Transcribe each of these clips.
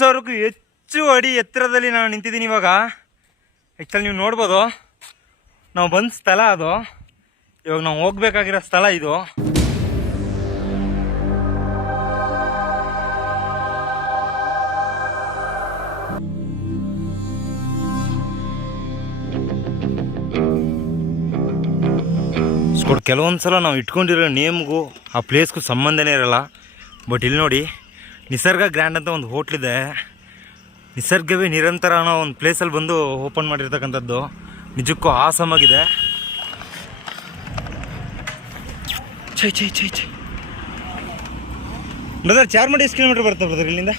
3000ಕ್ಕೂ ಹೆಚ್ಚು ಅಡಿ ಎತ್ತರದಲ್ಲಿ ನಾನು ನಿಂತಿದ್ದೀನಿ ಇವಾಗ. ಆ್ಯಕ್ಚುಲಿ ನೀವು ನೋಡ್ಬೋದು, ನಾವು ಬಂದ ಸ್ಥಳ ಅದು. ಇವಾಗ ನಾವು ಹೋಗ್ಬೇಕಾಗಿರೋ ಸ್ಥಳ ಇದು. ಕೆಲವೊಂದು ಸಲ ನಾವು ಇಟ್ಕೊಂಡಿರೋ ನೇಮ್ಗೂ ಆ ಪ್ಲೇಸ್ಗೂ ಸಂಬಂಧನೇ ಇರೋಲ್ಲ. ಬಟ್ ಇಲ್ಲಿ ನೋಡಿ, ನಿಸರ್ಗ ಗ್ರ್ಯಾಂಡ್ ಅಂತ ಒಂದು ಹೋಟ್ಲಿದೆ. ನಿಸರ್ಗವೇ ನಿರಂತರ ಅನ್ನೋ ಒಂದು ಪ್ಲೇಸಲ್ಲಿ ಬಂದು ಓಪನ್ ಮಾಡಿರ್ತಕ್ಕಂಥದ್ದು. ನಿಜಕ್ಕೂ ಆಸಮಾಗಿದೆ. Chai Chai Chai Chai brother, Charmadi ಎಷ್ಟು ಕಿಲೋಮೀಟ್ರ್ ಬರುತ್ತೆ ಬ್ರದರ್ ಇಲ್ಲಿಂದ?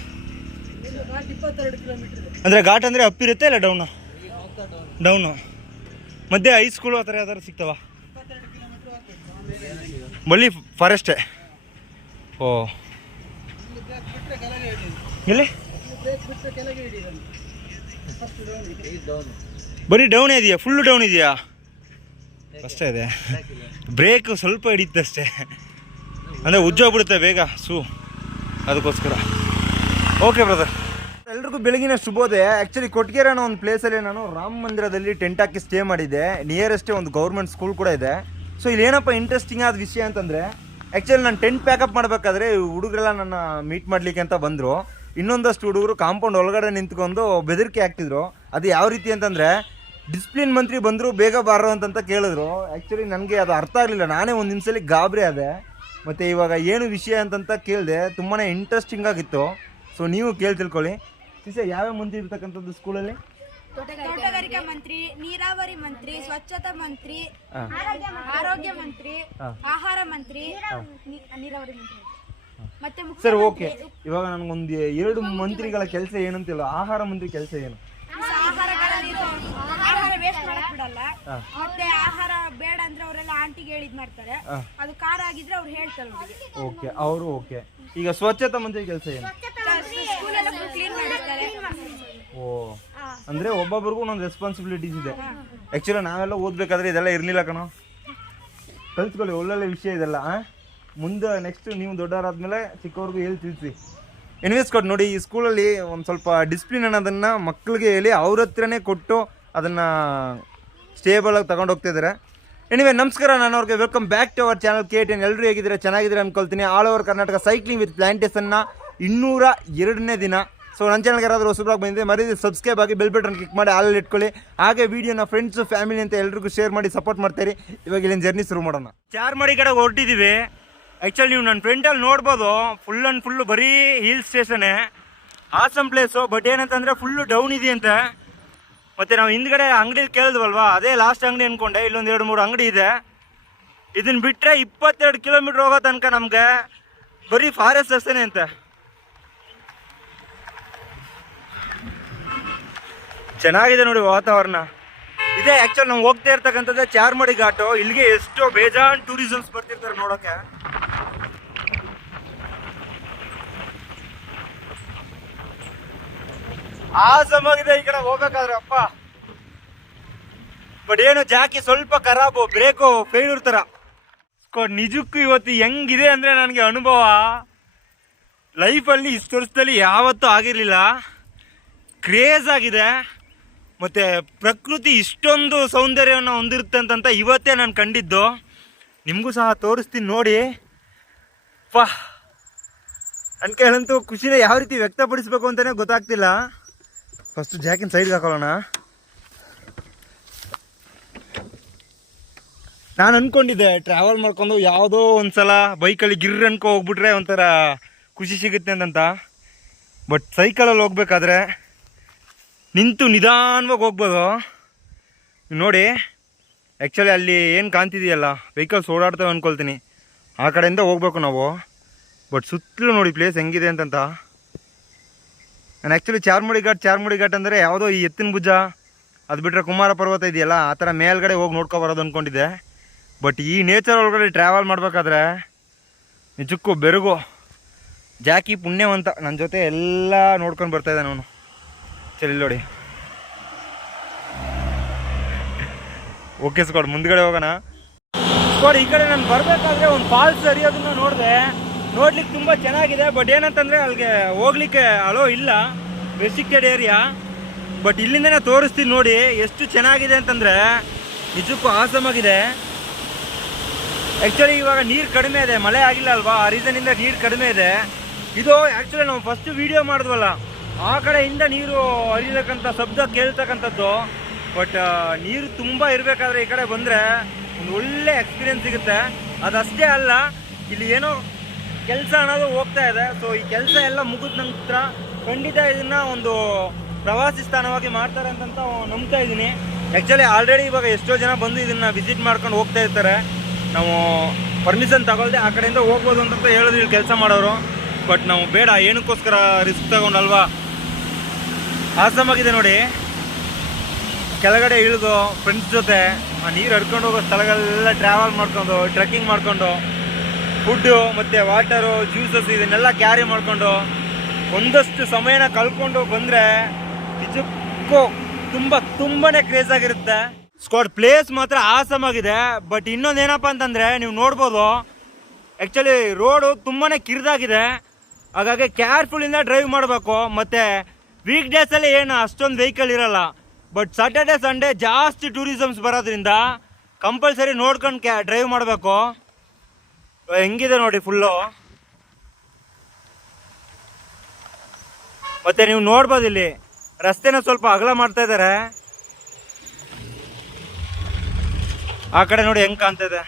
ಅಂದರೆ ಘಾಟ್ ಅಂದರೆ ಅಪ್ ಇರುತ್ತೆ ಇಲ್ಲ ಡೌನು? ಡೌನು. ಮಧ್ಯೆ ಹೈಸ್ಕೂಲು ಆ ಥರ ಯಾವ್ದಾರು ಸಿಗ್ತಾವ? ಬಳ್ಳಿ ಫಾರೆಸ್ಟೇ. ಓ, ಇಲ್ಲಿ ಬರೀ ಡೌನ್ ಇದೆಯಾ? ಫುಲ್ಲು ಡೌನ್ ಇದೆಯಾ? ಅಷ್ಟೇ ಇದೆ. ಬ್ರೇಕ್ ಸ್ವಲ್ಪ ಹಿಡಿಯುತ್ತಷ್ಟೇ, ಅಂದರೆ ಉಜ್ಜೋಗ್ಬಿಡುತ್ತೆ ಬೇಗ ಅದಕ್ಕೋಸ್ಕರ. ಓಕೆ ಬ್ರದರ್, ಎಲ್ರಿಗೂ ಬೆಳಗಿನ ಶುಭೋದಯ. ಆ್ಯಕ್ಚುಲಿ ಕೊಟ್ಗೆರೆ ಅನ್ನೋ ಒಂದು ಪ್ಲೇಸಲ್ಲಿ ನಾನು ರಾಮ ಮಂದಿರದಲ್ಲಿ ಟೆಂಟ್ ಹಾಕಿ ಸ್ಟೇ ಮಾಡಿದ್ದೆ. ನಿಯರೆಸ್ಟೇ ಒಂದು ಗೌರ್ಮೆಂಟ್ ಸ್ಕೂಲ್ ಕೂಡ ಇದೆ. ಸೊ ಇಲ್ಲಿ ಏನಪ್ಪ ಇಂಟ್ರೆಸ್ಟಿಂಗ್ ಆದ ವಿಷಯ ಅಂತಂದರೆ, ಆ್ಯಕ್ಚುಲಿ ನಾನು ಟೆಂಟ್ ಪ್ಯಾಕಪ್ ಮಾಡಬೇಕಾದ್ರೆ ಹುಡುಗರೆಲ್ಲ ನನ್ನ ಮೀಟ್ ಮಾಡಲಿಕ್ಕೆ ಅಂತ ಬಂದರು. ಇನ್ನೊಂದಷ್ಟು ಹುಡುಗರು ಕಾಂಪೌಂಡ್ ಒಳಗಡೆ ನಿಂತ್ಕೊಂಡು ಬೆದರಿಕೆ ಆಗ್ತಿದ್ರು. ಅದು ಯಾವ ರೀತಿ ಅಂತಂದರೆ, ಡಿಸಿಪ್ಲಿನ್ ಮಂತ್ರಿ ಬಂದರು ಬೇಗ ಬಾರೋ ಅಂತಂತ ಕೇಳಿದ್ರು. ಆ್ಯಕ್ಚುಲಿ ನನಗೆ ಅದು ಅರ್ಥ ಆಗಲಿಲ್ಲ. ನಾನೇ ಒಂದು ನಿಮಿಷದಲ್ಲಿ ಗಾಬರಿ ಆದೆ. ಮತ್ತು ಇವಾಗ ಏನು ವಿಷಯ ಅಂತಂತ ಕೇಳಿದೆ. ತುಂಬಾ ಇಂಟ್ರೆಸ್ಟಿಂಗ್ ಆಗಿತ್ತು. ಸೊ ನೀವು ತಿಳ್ಕೊಳ್ಳಿ. ಯಾವ್ಯಾವ ಮಂತ್ರಿ ಇರ್ತಕ್ಕಂಥದ್ದು ಸ್ಕೂಲಲ್ಲಿ? ತೋಟಗಾರಿಕಾ ಮಂತ್ರಿ, ನೀರಾವರಿ ಮಂತ್ರಿ, ಸ್ವಚ್ಛತಾ ಮಂತ್ರಿ, ಆರೋಗ್ಯ ಮಂತ್ರಿ, ಆಹಾರ ಮಂತ್ರಿ, ನೀರಾವರಿ ಮಂತ್ರಿ. ಮತ್ತೆ ಸರ್, ಓಕೆ. ಇವಾಗ ನನಗೊಂದು 2 ಮಂತ್ರಿಗಳ ಕೆಲಸ ಏನಂತಿಲ್ಲ. ಆಹಾರ ಮಂತ್ರಿ ಕೆಲಸ ಏನು? ಆಹಾರ ವೇಸ್ಟ್ ಮಾಡಕ್ ಬಿಡಲ್ಲ. ಮತ್ತೆ ಆಹಾರ ಬೇಡ ಅಂದ್ರೆ ಅವರೆಲ್ಲ ಆಂಟಿಗೆ ಹೇಳಿದ್ ಮಾಡ್ತಾರೆ. ಅದು ಖಾರ ಆಗಿದ್ರೆ ಅವ್ರು ಹೇಳ್ತಾರೆ. ಓಕೆ, ಅವರು ಓಕೆ. ಈಗ ಸ್ವಚ್ಛತಾ ಮಂತ್ರಿ ಕೆಲಸ ಏನು? ಕ್ಲೀನ್ ಮಾಡ್ತಾರೆ. ಓ, ಅಂದರೆ ಒಬ್ಬೊಬ್ರಿಗೂ ಒಂದೊಂದು ರೆಸ್ಪಾನ್ಸಿಬಿಲಿಟೀಸ್ ಇದೆ. ಆ್ಯಕ್ಚುಲಿ ನಾವೆಲ್ಲ ಓದಬೇಕಾದ್ರೆ ಇದೆಲ್ಲ ಇರಲಿಲ್ಲ ಕಣೋ. ಕಲ್ತ್ಕೊಳ್ಳಿ, ಒಳ್ಳೊಳ್ಳೆ ವಿಷಯ ಇದೆಲ್ಲ. ಮುಂದೆ ನೆಕ್ಸ್ಟ್ ನೀವು ದೊಡ್ಡವರಾದ್ಮೇಲೆ ಚಿಕ್ಕವ್ರಿಗೂ ಹೇಳಿ ತಿಳಿಸಿ. ಇನ್ವೆಸ್ಟ್ ಕೊಟ್ಟು ನೋಡಿ, ಈ ಸ್ಕೂಲಲ್ಲಿ ಒಂದು ಸ್ವಲ್ಪ ಡಿಸಿಪ್ಲಿನ್ ಅನ್ನೋದನ್ನು ಮಕ್ಕಳಿಗೆ ಹೇಳಿ ಅವ್ರ ಹತ್ರನೇ ಕೊಟ್ಟು ಅದನ್ನು ಸ್ಟೇಬಲಾಗಿ ತಗೊಂಡು ಹೋಗ್ತಿದ್ದಾರೆ. ಎನಿವೆ, ನಮಸ್ಕಾರ, ನಾನು ಅವ್ರಿಗೆ welcome back to our channel KTN. ಎಲ್ಲರೂ ಹೇಗಿದ್ದೀರಾ? ಚೆನ್ನಾಗಿದ್ದೀರಾ ಅನ್ಕೊಳ್ತೀನಿ. All over Karnataka cycling with ಪ್ಲಾಂಟೇಶನ್ನ 202ನೇ ದಿನ. ಸೊ ನನ್ನ ಚಾನಲ್ಗೆ ಯಾರಾದರೂ ಹೊಸಬ್ರಾಗಿ ಬಂದಿದೆ ಮರೀದಿ ಸಬ್ಸ್ಕ್ರೈಬ್ ಆಗಿ ಬೆಲ್ ಬಟನ್ ಕ್ಲಿಕ್ ಮಾಡಿ ಆಲಲ್ಲಿ ಇಟ್ಕೊಳ್ಳಿ. ಹಾಗೆ ವೀಡಿಯೋನ ಫ್ರೆಂಡ್ಸು ಫ್ಯಾಮಿಲಿ ಅಂತ ಎಲ್ರಿಗೂ ಶೇರ್ ಮಾಡಿ ಸಪೋರ್ಟ್ ಮಾಡ್ತೀರಿ. ಇವಾಗ ಇಲ್ಲಿನ ಜರ್ನಿ ಶುರು ಮಾಡೋಣ. ಚಾರ್ಮಾಡಿ ಕಡೆ ಹೊರಟಿದ್ದೀವಿ. ಆ್ಯಕ್ಚುಲಿ ನೀವು ನನ್ನ ಫ್ರೆಂಡಲ್ಲಿ ನೋಡ್ಬೋದು, ಫುಲ್ ಆ್ಯಂಡ್ ಫುಲ್ಲು ಬರೀ ಹಿಲ್ ಸ್ಟೇಷನ್ನೇ. Awesome place. ಬಟ್ ಏನಂತಂದರೆ ಫುಲ್ಲು ಡೌನ್ ಇದೆಯಂತೆ. ಮತ್ತು ನಾವು ಹಿಂದ್ಗಡೆ ಅಂಗಡಿ ಕೇಳಿದ್ವಲ್ವಾ, ಅದೇ ಲಾಸ್ಟ್ ಅಂಗಡಿ ಅಂದ್ಕೊಂಡೆ. ಇಲ್ಲೊಂದು 2-3 ಅಂಗಡಿ ಇದೆ. ಇದನ್ನು ಬಿಟ್ಟರೆ 22 ಕಿಲೋಮೀಟ್ರ್ ಹೋಗೋ ತನಕ ನಮಗೆ ಬರೀ ಫಾರೆಸ್ಟ್ ರಸ್ತೆನೇ ಅಂತೆ. ಚೆನ್ನಾಗಿದೆ ನೋಡಿ ವಾತಾವರಣ. ಇದೇ ಆ್ಯಕ್ಚುಲಿ ನಾವು ಹೋಗ್ತಾ ಇರ್ತಕ್ಕಂಥದ್ದೇ ಚಾರ್ಮಾಡಿ ಘಾಟು. ಇಲ್ಲಿಗೆ ಎಷ್ಟೋ ಬೇಜಾನ್ ಟೂರಿಸಮ್ಸ್ ಬರ್ತಿರ್ತಾರೆ ನೋಡೋಕ್ಕೆ. ಆಸಮಾಗಿದೆ ಈ ಕಡೆ ಹೋಗ್ಬೇಕಾದ್ರೆ ಅಪ್ಪ. ಬಟ್ ಏನು ಜಾಕಿ ಸ್ವಲ್ಪ ಖರಾಬು, ಬ್ರೇಕು ಫೇಲ್ಯೂರ್ ಥರ. ನಿಜಕ್ಕೂ ಇವತ್ತು ಹೆಂಗಿದೆ ಅಂದರೆ ನನಗೆ ಅನುಭವ ಲೈಫಲ್ಲಿ ಇಷ್ಟು ವರ್ಷದಲ್ಲಿ ಯಾವತ್ತೂ ಆಗಿರಲಿಲ್ಲ. ಕ್ರೇಜ್ ಆಗಿದೆ. ಮತ್ತು ಪ್ರಕೃತಿ ಇಷ್ಟೊಂದು ಸೌಂದರ್ಯವನ್ನು ಹೊಂದಿರುತ್ತೆ ಅಂತ ಇವತ್ತೇ ನಾನು ಕಂಡಿದ್ದು. ನಿಮಗೂ ಸಹ ತೋರಿಸ್ತೀನಿ ನೋಡಿ. ನನ್ನ ಕೈಲಂತೂ ಖುಷಿನ ಯಾವ ರೀತಿ ವ್ಯಕ್ತಪಡಿಸ್ಬೇಕು ಅಂತಲೇ ಗೊತ್ತಾಗ್ತಿಲ್ಲ. ಫಸ್ಟು ಜಾಕಿನ ಸೈಡ್ಗೆ ಹಾಕೊಳ್ಳೋಣ. ನಾನು ಅಂದ್ಕೊಂಡಿದ್ದೆ ಟ್ರಾವೆಲ್ ಮಾಡ್ಕೊಂಡು ಯಾವುದೋ ಒಂದು ಸಲ ಬೈಕಲ್ಲಿ ಗಿರ್ರ ಅನ್ಕೊ ಹೋಗ್ಬಿಟ್ರೆ ಒಂಥರ ಖುಷಿ ಸಿಗುತ್ತೆ ಅಂತ. ಬಟ್ ಸೈಕಲಲ್ಲಿ ಹೋಗ್ಬೇಕಾದ್ರೆ ನಿಂತು ನಿಧಾನವಾಗಿ ಹೋಗ್ಬೋದು. ನೋಡಿ, ಆ್ಯಕ್ಚುಲಿ ಅಲ್ಲಿ ಏನು ಕಾಣ್ತಿದೆಯಲ್ಲ, ವೆಹಿಕಲ್ಸ್ ಓಡಾಡ್ತವೆ ಅಂದ್ಕೊಳ್ತೀನಿ. ಆ ಕಡೆಯಿಂದ ಹೋಗ್ಬೇಕು ನಾವು. ಬಟ್ ಸುತ್ತಲೂ ನೋಡಿ ಪ್ಲೇಸ್ ಹೆಂಗಿದೆ ಅಂತಂತ. ನಾನು ಆ್ಯಕ್ಚುಲಿ ಚಾರ್ಮಾಡಿ ಘಾಟ್ ಅಂದರೆ ಯಾವುದೋ ಈ ಎತ್ತಿನ ಭುಜ ಅದು ಬಿಟ್ಟರೆ ಕುಮಾರ ಪರ್ವತ ಇದೆಯಲ್ಲ, ಆ ಥರ ಮೇಲ್ಗಡೆ ಹೋಗಿ ನೋಡ್ಕೊಬರೋದು ಅಂದ್ಕೊಂಡಿದ್ದೆ. ಬಟ್ ಈ ನೇಚರ್ ಒಳಗಡೆ ಟ್ರಾವೆಲ್ ಮಾಡಬೇಕಾದ್ರೆ ನಿಜಕ್ಕೂ ಬೆರಗು. ಜಾಕಿ ಪುಣ್ಯವಂತ, ನನ್ನ ಜೊತೆ ಎಲ್ಲ ನೋಡ್ಕೊಂಡು ಬರ್ತಾಯಿದ್ದಾನೆ ಅವನು. ಚಲಿ ನೋಡಿ. ಓಕೆ ಸ್ಕೋಡ್, ಮುಂದ್ಗಡೆ ಹೋಗೋಣ. ಸ್ಕೋಡ್, ಈ ಕಡೆ ನಾನು ಬರಬೇಕಾದ್ರೆ ಒಂದು ಫಾಲ್ಸ್ ಹರಿಯೋದನ್ನ ನೋಡಿದೆ. ನೋಡ್ಲಿಕ್ಕೆ ತುಂಬ ಚೆನ್ನಾಗಿದೆ. ಬಟ್ ಏನಂತಂದರೆ ಅಲ್ಲಿಗೆ ಹೋಗ್ಲಿಕ್ಕೆ ಅಲೋ ಇಲ್ಲ. Restricted area. ಬಟ್ ಇಲ್ಲಿಂದನೇ ತೋರಿಸ್ತೀನಿ ನೋಡಿ ಎಷ್ಟು ಚೆನ್ನಾಗಿದೆ ಅಂತಂದರೆ ನಿಜಕ್ಕೂ ಆಸಮ್ ಆಗಿದೆ. ಆ್ಯಕ್ಚುಲಿ ಇವಾಗ ನೀರು ಕಡಿಮೆ ಇದೆ, ಮಳೆ ಆಗಿಲ್ಲ ಅಲ್ವಾ, ಆ ರೀಸನಿಂದ ನೀರು ಕಡಿಮೆ ಇದೆ. ಇದು ಆ್ಯಕ್ಚುಲಿ ನಾವು ಫಸ್ಟ್ ವಿಡಿಯೋ ಮಾಡಿದ್ವಲ್ಲ ಆ ಕಡೆಯಿಂದ ನೀರು ಹರಿಯತಕ್ಕಂಥ ಶಬ್ದ ಕೇಳ್ತಕ್ಕಂಥದ್ದು. ಬಟ್ ನೀರು ತುಂಬ ಇರಬೇಕಾದ್ರೆ ಈ ಕಡೆ ಬಂದರೆ ಒಂದು ಒಳ್ಳೆ ಎಕ್ಸ್ಪೀರಿಯನ್ಸ್ ಸಿಗುತ್ತೆ. ಅದಷ್ಟೇ ಅಲ್ಲ, ಇಲ್ಲಿ ಏನೋ ಕೆಲಸ ಅನ್ನೋದು ಹೋಗ್ತಾ ಇದೆ. ಸೊ ಈ ಕೆಲಸ ಎಲ್ಲ ಮುಗಿದ ನಂತರ ಖಂಡಿತ ಇದನ್ನು ಒಂದು ಪ್ರವಾಸಿ ಸ್ಥಾನವಾಗಿ ಮಾಡ್ತಾರೆ ಅಂತ ನಂಬ್ತಾ ಇದ್ದೀನಿ. ಆ್ಯಕ್ಚುಲಿ ಆಲ್ರೆಡಿ ಇವಾಗ ಎಷ್ಟೋ ಜನ ಬಂದು ಇದನ್ನು ವಿಸಿಟ್ ಮಾಡ್ಕೊಂಡು ಹೋಗ್ತಾ ಇರ್ತಾರೆ. ನಾವು ಪರ್ಮಿಷನ್ ತಗೊಳ್ದೆ ಆ ಕಡೆಯಿಂದ ಹೋಗ್ಬೋದು ಅಂತ ಹೇಳಿದ್ರು ಇಲ್ಲಿ ಕೆಲಸ ಮಾಡೋರು. ಬಟ್ ನಾವು ಬೇಡ, ಏನಕ್ಕೋಸ್ಕರ ರಿಸ್ಕ್ ತಗೊಂಡಲ್ವಾ. ಆಸಮಾಗಿದೆ ನೋಡಿ, ಕೆಳಗಡೆ ಇಳಿದು ಫ್ರೆಂಡ್ಸ್ ಜೊತೆ ಆ ನೀರು ಹರ್ಕೊಂಡು ಹೋಗೋ ಸ್ಥಳಗಳೆಲ್ಲ ಟ್ರಾವೆಲ್ ಮಾಡ್ಕೊಂಡು ಟ್ರೆಕ್ಕಿಂಗ್ ಮಾಡಿಕೊಂಡು ಫುಡ್ಡು ಮತ್ತು ವಾಟರು ಜ್ಯೂಸಸ್ ಇದನ್ನೆಲ್ಲ ಕ್ಯಾರಿ ಮಾಡಿಕೊಂಡು ಒಂದಷ್ಟು ಸಮಯನ ಕಳ್ಕೊಂಡು ಬಂದರೆ ನಿಜಕ್ಕೂ ತುಂಬಾ ಕ್ರೇಜ್ ಆಗಿರುತ್ತೆ. ಸ್ಕ್ವಾಡ್ ಪ್ಲೇಸ್ ಮಾತ್ರ ಆಸಮ್ ಆಗಿದೆ. ಬಟ್ ಇನ್ನೊಂದೇನಪ್ಪ ಅಂತಂದರೆ ನೀವು ನೋಡ್ಬೋದು, ಆ್ಯಕ್ಚುಲಿ ರೋಡು ತುಂಬಾ ಕಿರಿದಾಗಿದೆ. ಹಾಗಾಗಿ ಕೇರ್ಫುಲ್ಲಿಂದ ಡ್ರೈವ್ ಮಾಡಬೇಕು. ಮತ್ತು ವೀಕ್ ಡೇಸಲ್ಲಿ ಏನು ಅಷ್ಟೊಂದು ವೆಹಿಕಲ್ ಇರಲ್ಲ. ಬಟ್ ಸಾಟರ್ಡೆ ಸಂಡೇ ಜಾಸ್ತಿ ಟೂರಿಸಮ್ಸ್ ಬರೋದ್ರಿಂದ ಕಂಪಲ್ಸರಿ ನೋಡ್ಕೊಂಡು ಡ್ರೈವ್ ಮಾಡಬೇಕು. ಹೆಂಗಿದೆ ನೋಡಿ ಫುಲ್ಲು. ಮತ್ತು ನೀವು ನೋಡ್ಬೋದು ಇಲ್ಲಿ ರಸ್ತೆನ ಸ್ವಲ್ಪ ಅಗಲ ಮಾಡ್ತಾ ಇದ್ದಾರೆ. ಆ ಕಡೆ ನೋಡಿ ಹೆಂಗೆ ಕಾಣ್ತಿದೆ.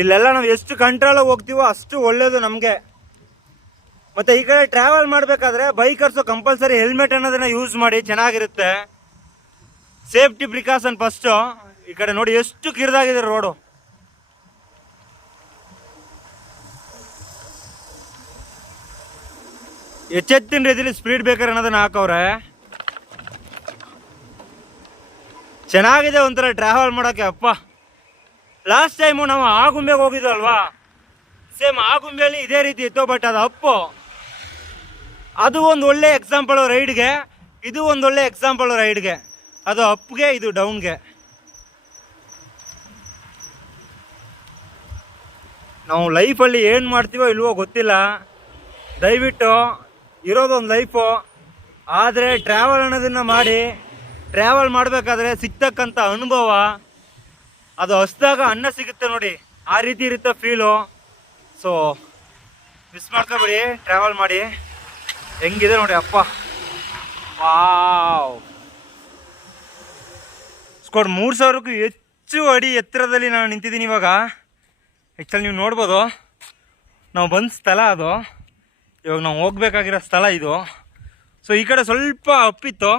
ಇಲ್ಲೆಲ್ಲ ನಾವು ಎಷ್ಟು ಕಂಟ್ರೋಲಾಗಿ ಹೋಗ್ತೀವೋ ಅಷ್ಟು ಒಳ್ಳೆಯದು ನಮಗೆ. ಮತ್ತು ಈ ಕಡೆ ಟ್ರಾವೆಲ್ ಮಾಡಬೇಕಾದ್ರೆ ಬೈಕರ್ಸು ಕಂಪಲ್ಸರಿ ಹೆಲ್ಮೆಟ್ ಅನ್ನೋದನ್ನ ಯೂಸ್ ಮಾಡಿ, ಚೆನ್ನಾಗಿರುತ್ತೆ. Safety precaution first. ಈ ಕಡೆ ನೋಡಿ ಎಷ್ಟು ಕಿರಿದಾಗಿದೆ ರೋಡು. ಎಚ್ಚೆತ್ತಿನ ರೀತಿಯಲ್ಲಿ ಸ್ಪೀಡ್ ಬ್ರೇಕರ್ ಅನ್ನೋದನ್ನ ಹಾಕವ್ರೆ. ಚೆನ್ನಾಗಿದೆ ಒಂಥರ ಟ್ರಾವೆಲ್ ಮಾಡೋಕ್ಕೆ. ಅಪ್ಪ, ಲಾಸ್ಟ್ ಟೈಮು ನಾವು ಆಗುಂಬೆಗೆ ಹೋಗಿದ್ವು ಅಲ್ವಾ, ಸೇಮ್ ಆಗುಂಬೆಯಲ್ಲಿ ಇದೇ ರೀತಿ ಇತ್ತು. ಬಟ್ ಅದು ಅಪ್ಪು, ಅದು ಒಂದು ಒಳ್ಳೆ ಎಕ್ಸಾಂಪಲು ರೈಡ್ಗೆ, ಇದು ಒಂದು ಒಳ್ಳೆ ಎಕ್ಸಾಂಪಲು ರೈಡ್ಗೆ. ಅದು ಅಪ್ಗೆ, ಇದು ಡೌನ್ಗೆ. ನಾವು ಲೈಫಲ್ಲಿ ಏನು ಮಾಡ್ತೀವೋ ಇಲ್ವೋ ಗೊತ್ತಿಲ್ಲ. ದಯವಿಟ್ಟು ಇರೋದೊಂದು ಲೈಫು, ಆದರೆ ಟ್ರಾವೆಲ್ ಅನ್ನೋದನ್ನು ಮಾಡಿ, ಟ್ರಾವೆಲ್ ಮಾಡಬೇಕಾದ್ರೆ ಸಿಗ್ತಕ್ಕಂಥ ಅನುಭವ ಅದು ಹಸ್ದಾಗ ಅನ್ನ ಸಿಗುತ್ತೆ ನೋಡಿ, ಆ ರೀತಿ ಇರುತ್ತೆ ಫೀಲು. ಸೊ ಮಿಸ್ ಮಾಡ್ಕೊಬೇಡಿ, ಟ್ರಾವೆಲ್ ಮಾಡಿ. ಹೆಂಗಿದೆ ನೋಡಿ ಅಪ್ಪ, ವಾವ್. ಸ್ಕ್ವಾಡ್ 3000ಕ್ಕೂ ಹೆಚ್ಚು ಅಡಿ ಎತ್ತರದಲ್ಲಿ ನಾನು ನಿಂತಿದ್ದೀನಿ ಇವಾಗ. ಆ್ಯಕ್ಚುಲಿ ನೀವು ನೋಡ್ಬೋದು, ನಾವು ಬಂದ ಸ್ಥಳ ಅದು, ಇವಾಗ ನಾವು ಹೋಗ್ಬೇಕಾಗಿರೋ ಸ್ಥಳ ಇದು. ಸೊ ಈ ಕಡೆ ಸ್ವಲ್ಪ ಅಪ್ಪಿತ್ತು,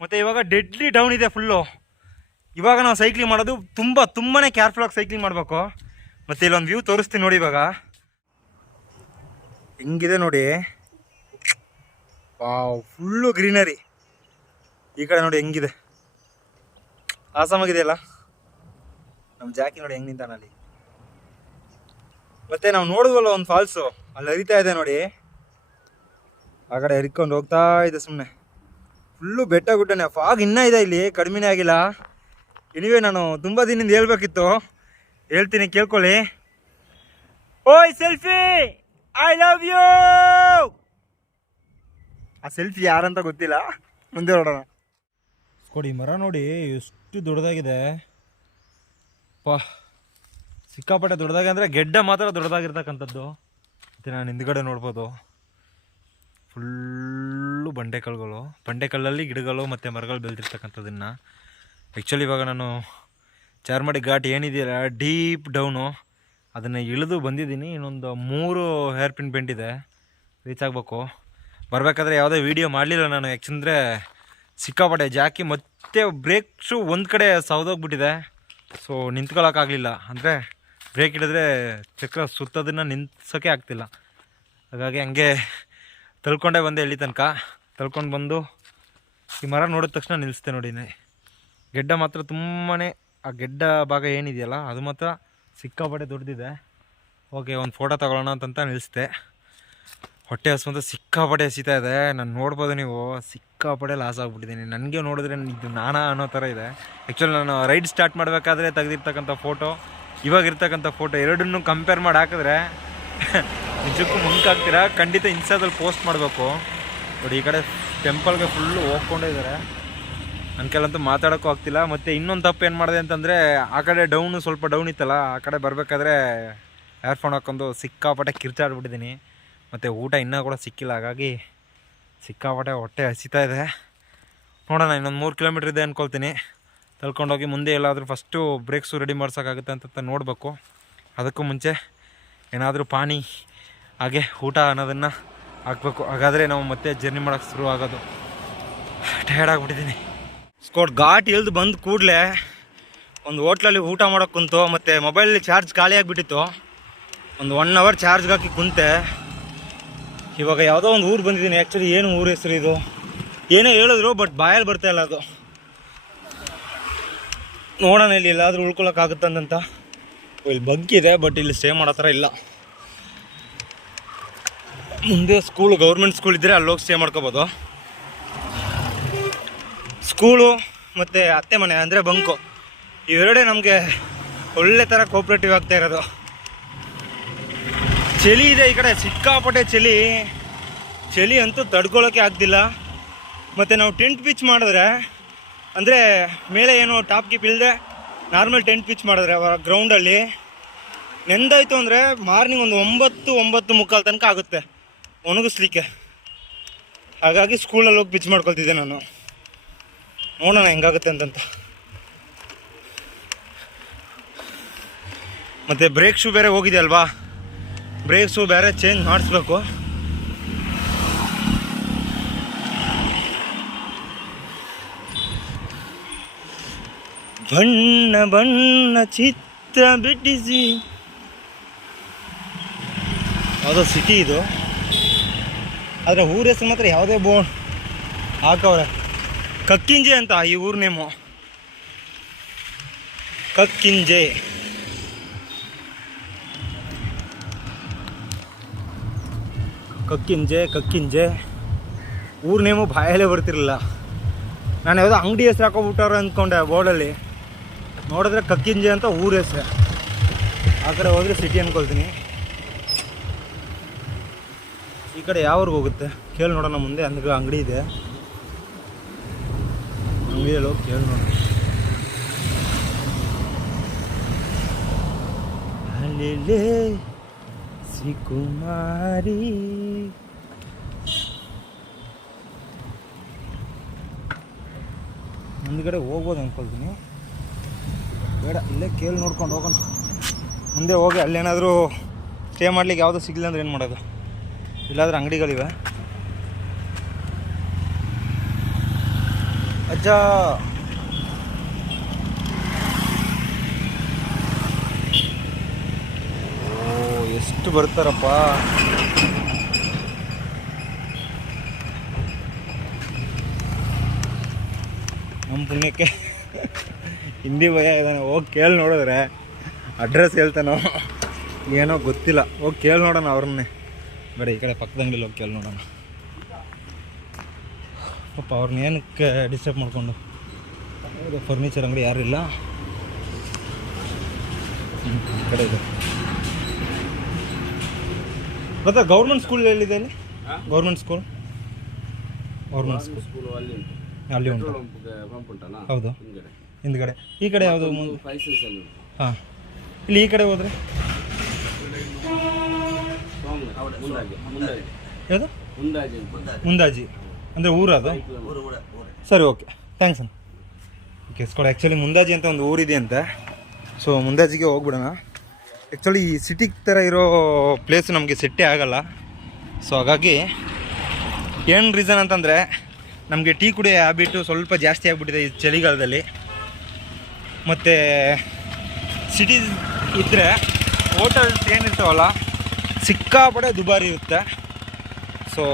ಮತ್ತು ಇವಾಗ ಡೆಡ್ಲಿ ಡೌನ್ ಇದೆ ಫುಲ್ಲು. ಇವಾಗ ನಾವು ಸೈಕ್ಲಿಂಗ್ ಮಾಡೋದು ತುಂಬಾ ಕೇರ್ಫುಲ್ಲಾಗಿ ಸೈಕ್ಲಿಂಗ್ ಮಾಡಬೇಕು. ಮತ್ತು ಇಲ್ಲೊಂದು ವ್ಯೂ ತೋರಿಸ್ತೀನಿ ನೋಡಿ ಇವಾಗ. ಹೆಂಗಿದೆ ನೋಡಿ, ವಾವ್, ಫುಲ್ಲು ಗ್ರೀನರಿ. ಈ ಕಡೆ ನೋಡಿ ಹೆಂಗಿದೆ, ಆಸಮಾಗಿದೆಯಲ್ಲ. ನಮ್ಮ ಜಾಕಿ ನೋಡಿ ಹೆಂಗೆ ನಿಂತಾನಲ್ಲಿ. ಮತ್ತು ನಾವು ನೋಡಿದ್ವಲ್ಲ ಒಂದು ಫಾಲ್ಸು, ಅಲ್ಲಿ ಹರಿತಾ ಇದೆ ನೋಡಿ. ಆ ಕಡೆ ಹರಿಕೊಂಡು ಹೋಗ್ತಾ ಇದೆ ಸುಮ್ಮನೆ. ಫುಲ್ಲು ಬೆಟ್ಟ ಗುಡ್ಡನೆ. ಫಾಗ್ ಇನ್ನೂ ಇದೆ ಇಲ್ಲಿ, ಕಡಿಮೆನೇ ಆಗಿಲ್ಲ. ಎನಿವೇ ನಾನು ತುಂಬ ದಿನದಿಂದ ಹೇಳ್ಬೇಕಿತ್ತು, ಹೇಳ್ತೀನಿ ಕೇಳ್ಕೊಳ್ಳಿ. ಓಯ್ ಸೆಲ್ಫಿ, ಐ ಲವ್ ಯು. ಆ ಸೆಲ್ಫಿ ಯಾರಂತ ಗೊತ್ತಿಲ್ಲ, ಮುಂದೆ ನೋಡೋಣ. ಕೊಡಿ, ಮರ ನೋಡಿ ಎಷ್ಟು ದೊಡ್ಡದಾಗಿದೆ. ಪಾ, ಸಿಕ್ಕಾಪಟ್ಟೆ ದೊಡ್ಡದಾಗಿ ಅಂದರೆ ಗೆಡ್ಡ ಮಾತ್ರ ದೊಡ್ಡದಾಗಿರ್ತಕ್ಕಂಥದ್ದು. ಮತ್ತು ನಾನು ಹಿಂದ್ಗಡೆ ನೋಡ್ಬೋದು, ಫುಲ್ಲು ಬಂಡೆಕಲ್ಲಲ್ಲಿ ಗಿಡಗಳು ಮತ್ತು ಮರಗಳು ಬೆಳೆದಿರ್ತಕ್ಕಂಥದ್ದನ್ನು. ಆ್ಯಕ್ಚುಲಿ ಇವಾಗ ನಾನು ಚಾರ್ಮಾಡಿ ಘಾಟ್ ಏನಿದೆಯಲ್ಲ, ಡೀಪ್ ಡೌನು, ಅದನ್ನು ಇಳಿದು ಬಂದಿದ್ದೀನಿ. ಇನ್ನೊಂದು 3 ಹೇರ್ ಪಿನ್ ಬೆಂಡ್ ಇದೆ, ರೀಚ್ ಆಗಬೇಕು. ಬರಬೇಕಾದ್ರೆ ಯಾವುದೇ ವೀಡಿಯೋ ಮಾಡಲಿಲ್ಲ ನಾನು, ಯಾಕೆಂದರೆ ಸಿಕ್ಕಾಪಟ್ಟೆ ಜಾಕಿ ಮತ್ತು ಬ್ರೇಕ್ ಶೂ ಒಂದು ಕಡೆ ಸೌದೋಗ್ಬಿಟ್ಟಿದೆ. ಸೊ ನಿಂತ್ಕೊಳ್ಳೋಕ್ಕಾಗಲಿಲ್ಲ, ಅಂದರೆ ಬ್ರೇಕ್ ಹಿಡಿದ್ರೆ ಚಕ್ರ ಸುತ್ತೋದನ್ನು ನಿಲ್ಸೋಕ್ಕೆ ಆಗ್ತಿಲ್ಲ. ಹಾಗಾಗಿ ಹಂಗೆ ತಳ್ಕೊಂಡೇ ಬಂದೆ ಇಲ್ಲಿ ತನಕ. ತಳ್ಕೊಂಡು ಬಂದು ಈ ಮರ ನೋಡಿದ ತಕ್ಷಣ ನಿಲ್ಲಿಸ್ತೆ ನೋಡಿ. ಗೆಡ್ಡ ಮಾತ್ರ ತುಂಬಾ, ಆ ಗೆಡ್ಡ ಭಾಗ ಏನಿದೆಯಲ್ಲ ಅದು ಮಾತ್ರ ಸಿಕ್ಕಾಪಟ್ಟೆ ದೊಡ್ಡದಿದೆ. ಓಕೆ, ಒಂದು ಫೋಟೋ ತಗೊಳ್ಳೋಣ ಅಂತ ನಿಲ್ಲಿಸ್ದೆ. ಹೊಟ್ಟೆ ಹಸ್ವಂತ ಸಿಕ್ಕಾಪಟ್ಟೆ ಹಸಿತಾ ಇದೆ. ನಾನು ನೋಡ್ಬೋದು ನೀವು, ಸಿಕ್ಕಾಪಟ್ಟೆ ಲಾಸ್ ಆಗಿಬಿಟ್ಟಿದ್ದೀನಿ. ನನಗೆ ನೋಡಿದ್ರೆ ಇದು ನಾನಾ ಅನ್ನೋ ಥರ ಇದೆ. ಆ್ಯಕ್ಚುಲಿ ನಾನು ರೈಡ್ ಸ್ಟಾರ್ಟ್ ಮಾಡಬೇಕಾದ್ರೆ ತೆಗೆದಿರ್ತಕ್ಕಂಥ ಫೋಟೋ, ಇವಾಗಿರ್ತಕ್ಕಂಥ ಫೋಟೋ ಎರಡನ್ನೂ ಕಂಪೇರ್ ಮಾಡಿ ಹಾಕಿದ್ರೆ ನಿಜಕ್ಕೂ ಮುಂಕಾಗ್ತೀರಾ. ಖಂಡಿತ ಇನ್ಸ್ಟಾದಲ್ಲಿ ಪೋಸ್ಟ್ ಮಾಡಬೇಕು. ನೋಡಿ ಈ ಕಡೆ ಟೆಂಪಲ್ಗೆ ಫುಲ್ಲು ಹೋಗ್ಕೊಂಡೇ ಇದ್ದಾರೆ. ನನ್ನ ಕೆಲಂತೂ ಮಾತಾಡೋಕ್ಕೂ ಆಗ್ತಿಲ್ಲ. ಮತ್ತು ಇನ್ನೊಂದು ತಪ್ಪು ಏನು ಮಾಡಿದೆ ಅಂತಂದರೆ ಆ ಕಡೆ ಸ್ವಲ್ಪ ಡೌನ್ ಇತ್ತಲ್ಲ, ಆ ಕಡೆ ಬರಬೇಕಾದ್ರೆ ಏರ್ಫೋನ್ ಹಾಕ್ಕೊಂಡು ಸಿಕ್ಕಾಪಟ್ಟೆ ಕಿರ್ಚಾಡ್ಬಿಟ್ಟಿದ್ದೀನಿ. ಮತ್ತು ಊಟ ಇನ್ನೂ ಕೂಡ ಸಿಕ್ಕಿಲ್ಲ, ಹಾಗಾಗಿ ಸಿಕ್ಕಾಪಟ್ಟೆ ಹೊಟ್ಟೆ ಹಸಿತಾ ಇದೆ. ನೋಡೋಣ, ಇನ್ನೊಂದು 3 ಕಿಲೋಮೀಟ್ರ್ ಇದೆ ಅಂದ್ಕೊಳ್ತೀನಿ. ತಳ್ಕೊಂಡೋಗಿ ಮುಂದೆ ಎಲ್ಲಾದರೂ ಫಸ್ಟು ಬ್ರೇಕ್ಸು ರೆಡಿ ಮಾಡ್ಸೋಕ್ಕಾಗುತ್ತೆ ಅಂತ ನೋಡಬೇಕು. ಅದಕ್ಕೂ ಮುಂಚೆ ಏನಾದರೂ ಪಾನಿ ಹಾಗೆ ಊಟ ಅನ್ನೋದನ್ನು ಹಾಕಬೇಕು. ಹಾಗಾದರೆ ನಾವು ಮತ್ತೆ ಜರ್ನಿ ಮಾಡೋಕ್ಕೆ ಶುರು ಆಗೋದು. ಟಯರ್ಡ್ ಆಗಿಬಿಟ್ಟಿದ್ದೀನಿ. ಸ್ಕೋಟ್ ಘಾಟ್ ಇಳ್ದು ಬಂದು ಕೂಡಲೇ ಒಂದು ಹೋಟ್ಲಲ್ಲಿ ಊಟ ಮಾಡೋಕ್ಕೆ ಕುಂತು, ಮತ್ತು ಮೊಬೈಲಲ್ಲಿ ಚಾರ್ಜ್ ಖಾಲಿ ಆಗಿಬಿಟ್ಟಿತ್ತು. ಒಂದು 1 ಅವರ್ ಚಾರ್ಜ್ಗೆ ಹಾಕಿ ಕುಂತೆ. ಇವಾಗ ಯಾವುದೋ ಒಂದು ಊರು ಬಂದಿದ್ದೀನಿ. ಆ್ಯಕ್ಚುಲಿ ಏನು ಊರು ಹೆಸರು ಇದು ಏನೋ ಹೇಳಿದ್ರು, ಬಟ್ ಬಾಯಲ್ಲಿ ಬರ್ತಾಯಿಲ್ಲ ಅದು. ನೋಡೋಣ ಇಲ್ಲಿ ಎಲ್ಲಾದರೂ ಉಳ್ಕೊಳಕ್ಕಾಗುತ್ತಂತ. ಇಲ್ಲಿ ಬಗ್ಗಿದೆ, ಬಟ್ ಇಲ್ಲಿ ಸ್ಟೇ ಮಾಡೋ ಥರ ಇಲ್ಲ. ಮುಂದೆ ಸ್ಕೂಲು, ಗೌರ್ಮೆಂಟ್ ಸ್ಕೂಲ್ ಇದ್ದರೆ ಅಲ್ಲೋಗಿ ಸ್ಟೇ ಮಾಡ್ಕೋಬೋದು. ಸ್ಕೂಲು ಮತ್ತು ಅತ್ತೆ ಮನೆ ಅಂದರೆ ಬಂಕು, ಇವೆರಡೇ ನಮಗೆ ಒಳ್ಳೆ ಥರ ಕೋಪ್ರೇಟಿವ್ ಆಗ್ತಾ ಇರೋದು. ಚಳಿ ಇದೆ ಈ ಕಡೆ, ಸಿಕ್ಕಾಪಟ್ಟೆ ಚಳಿ ಅಂತೂ ತಡ್ಕೊಳ್ಳೋಕ್ಕೆ ಆಗ್ತಿಲ್ಲ. ಮತ್ತು ನಾವು ಟೆಂಟ್ ಪಿಚ್ ಮಾಡಿದ್ರೆ, ಅಂದರೆ ಮೇಲೆ ಏನೋ ಟಾಪ್ ಗಿಪ್ ಇಲ್ಲದೆ ನಾರ್ಮಲ್ ಟೆಂಟ್ ಪಿಚ್ ಮಾಡಿದ್ರೆ ಗ್ರೌಂಡಲ್ಲಿ ನೆಂದಾಯಿತು ಅಂದರೆ ಮಾರ್ನಿಂಗ್ ಒಂದು 9-9:45 ತನಕ ಆಗುತ್ತೆ ಒಣಗಿಸ್ಲಿಕ್ಕೆ. ಹಾಗಾಗಿ ಸ್ಕೂಲಲ್ಲಿ ಹೋಗಿ ಪಿಚ್ ಮಾಡ್ಕೊಳ್ತಿದ್ದೆ ನಾನು. ನೋಡೋಣ ಹೆಂಗಾಗುತ್ತೆ ಅಂತಂತ. ಮತ್ತು ಬ್ರೇಕ್ ಶೂ ಬೇರೆ ಹೋಗಿದೆ ಅಲ್ವಾ, ಬ್ರೇಕ್ ಶೂ ಬೇರೆ ಚೇಂಜ್ ಮಾಡಿಸ್ಬೇಕು. ಬಣ್ಣ ಬಣ್ಣ ಚಿತ್ರ ಬಿಟ್ಟಿಸಿ, ಯಾವುದೋ ಸಿಟಿ ಇದು, ಆದರೆ ಊರ ಹೆಸರು ಮಾತ್ರ ಯಾವುದೇ ಬೋರ್ಡ್ ಹಾಕವ್ರೆ. ಕಕ್ಕಿಂಜೆ ಅಂತ ಈ ಊರ ನೇಮು, ಕಕ್ಕಿಂಜೆ. ಕಕ್ಕಿಂಜೆ ಊರ ನೇಮು ಬಾಯಲ್ಲೇ ಬರ್ತಿರಲಿಲ್ಲ. ನಾನು ಯಾವುದೋ ಅಂಗಡಿ ಹೆಸ್ರು ಹಾಕೋಬಿಟ್ಟವ್ರೆ ಅಂದ್ಕೊಂಡೆ ಬೋರ್ಡಲ್ಲಿ, ನೋಡಿದ್ರೆ ಕಕ್ಕಿಂಜೆ ಅಂತ ಊರ ಹೆಸ್ರು. ಆ ಕಡೆ ಹೋದರೆ ಸಿಟಿ ಅಂದ್ಕೊಳ್ತೀನಿ. ಈ ಕಡೆ ಯಾವ್ರಿಗೆ ಹೋಗುತ್ತೆ ಕೇಳಿ ನೋಡೋಣ. ಮುಂದೆ ಅಂದ್ರೆ ಅಂಗಡಿ ಇದೆ, ಅಂಗಡಿಯಲ್ಲಿ ಹೋಗಿ ಕೇಳಿ ನೋಡೋಣ. ಅಲ್ಲೇ ಸಿಕುಮಾರಿ ಮುಂದ್ಗಡೆ ಹೋಗ್ಬೋದು ಅಂದ್ಕೊಳ್ತೀನಿ. ಬೇಡ, ಇಲ್ಲೇ ಕೇಳಿ ನೋಡ್ಕೊಂಡು ಹೋಗೋಣ. ಮುಂದೆ ಹೋಗಿ ಅಲ್ಲೇನಾದರೂ ಸ್ಟೇ ಮಾಡ್ಲಿಕ್ಕೆ ಯಾವುದೂ ಸಿಗಲಿಲ್ಲ ಅಂದ್ರೆ ಏನು ಮಾಡೋದು? ಇಲ್ಲಾಂದ್ರೆ ಅಂಗಡಿಗಳಿವೆ. ಅಜ್ಜ ಓ ಎಷ್ಟು ಬರ್ತಾರಪ್ಪ. ನಮ್ಮ ಪುಣ್ಯಕ್ಕೆ ಹಿಂದಿ ಭಯ ಇದ್ದಾನೆ. ಹೋಗಿ ಕೇಳಿ ನೋಡಿದ್ರೆ ಅಡ್ರೆಸ್ ಹೇಳ್ತಾನೋ ಏನೋ ಗೊತ್ತಿಲ್ಲ. ಹೋಗಿ ಕೇಳಿ ನೋಡೋಣ ಅವ್ರನ್ನೇ. ಬೇಡ, ಈ ಕಡೆ ಪಕ್ಕದ ಅಂಗಡಿಲಿ ಹೋಗಿ ಕೇಳಿ ನೋಡೋಣ. ಪಾಪ ಅವ್ರನ್ನ ಏನಕ್ಕೆ ಡಿಸ್ಟರ್ಬ್ ಮಾಡಿಕೊಂಡು. ಫರ್ನಿಚರ್ ಅಂಗಡಿ ಯಾರಿಲ್ಲ ಈ ಕಡೆ ಇದೆ. ಗೊತ್ತಾ ಗೌರ್ಮೆಂಟ್ ಸ್ಕೂಲ್ ಎಲ್ಲಿದೆ? ಅಲ್ಲಿ ಗೌರ್ಮೆಂಟ್ ಸ್ಕೂಲ್ ಅಲ್ಲಿ ಉಂಟು. ಹೌದು, ಹಿಂದ್ಗಡೆ. ಈ ಕಡೆ ಯಾವುದು? ಹಾಂ, ಇಲ್ಲಿ ಈ ಕಡೆ ಹೋದರೆ ಯಾವುದು? ಮುಂದಾಜಿ ಅಂದರೆ ಊರದು? ಸರಿ, ಓಕೆ, ಥ್ಯಾಂಕ್ಸ್ ಅಣ್ಣ. ಓಕೆ ಸ್ಕೋಡ್, ಆ್ಯಕ್ಚುಲಿ ಮುಂದಾಜಿ ಅಂತ ಒಂದು ಊರಿದೆ ಅಂತೆ. ಸೊ ಮುಂದಾಜಿಗೆ ಹೋಗ್ಬಿಡೋಣ. ಆ್ಯಕ್ಚುಲಿ ಈ ಸಿಟಿ ಥರ ಇರೋ ಪ್ಲೇಸು ನಮಗೆ ಸೆಟ್ಟೇ ಆಗೋಲ್ಲ. ಸೊ ಹಾಗಾಗಿ ಏನು ರೀಸನ್ ಅಂತಂದರೆ ನಮಗೆ ಟೀ ಕುಡಿಯೋ ಹ್ಯಾಬಿಟು ಸ್ವಲ್ಪ ಜಾಸ್ತಿ ಆಗಿಬಿಟ್ಟಿದೆ ಈ ಚಳಿಗಾಲದಲ್ಲಿ. ಮತ್ತು ಸಿಟಿ ಇದ್ದರೆ ಹೋಟೆಲ್ಸ್ ಏನಿರ್ತಾವಲ್ಲ ಸಿಕ್ಕಾಪಡೆ ದುಬಾರಿ ಇರುತ್ತೆ. ಸೊ